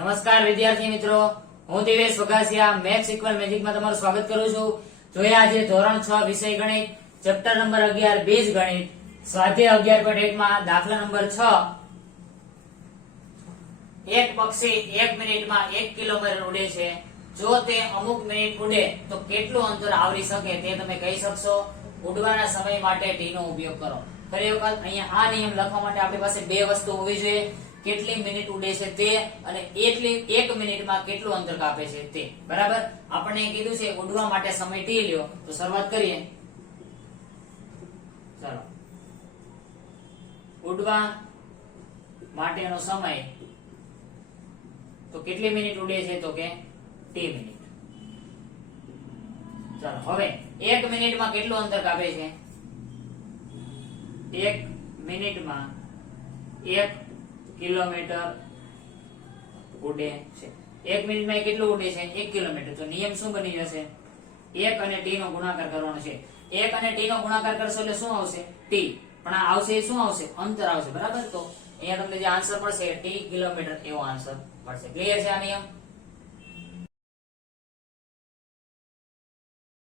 નમસ્કાર વિદ્યાર્થી મિત્રો, હું દિવેશ વઘાસિયા મેથ્સ ઇક્વલ મેજિકમાં તમારું સ્વાગત કરું છું. જોઈએ આજે ધોરણ 6 વિષય ગણિત ચેપ્ટર નંબર 11 બીજ ગણિત સ્વાધ્યાય 11.1 માં દાખલા નંબર 6. એક પક્ષી 1 મિનિટમાં 1 કિલોમીટર ઉડે છે. જો તે અમુક મિનિટ ઉડે તો કેટલું અંતર આવરી શકે તે તમે કહી શકશો. ઉડવાના સમય માટે t નો ઉપયોગ કરો. ફરી વખત અહીંયા આ નિયમ લખવા માટે આપણી પાસે બે વસ્તુ હોવી જોઈએ. કેટલી મિનિટ ઉડે છે તે અને એટલી 1 મિનિટમાં કેટલું અંતર કાપે છે તે. બરાબર, આપણે કીધું છે ઉડવા માટે સમય t લ્યો. તો શરૂઆત કરીએ. ચાલો, ઉડવા માટેનો સમય તો કેટલી મિનિટ ઉડે છે તો કે t મિનિટ. ચાલો, હવે 1 મિનિટમાં કેટલું અંતર કાપે છે? 1 મિનિટમાં 1 કિલોમીટર ઉડે છે. 1 મિનિટમાં કેટલું ઉડે છે? 1 કિલોમીટર. તો નિયમ શું બની જશે? 1 અને t નો ગુણાકાર કરવાનો છે. 1 અને t નો ગુણાકાર કરશો એટલે શું આવશે? t. પણ આ આવશે એ શું આવશે? અંતર આવશે. બરાબર, તો અહીંયા તમને જે આન્સર મળશે t કિલોમીટર એવો આન્સર મળશે. ક્લિયર છે આ નિયમ?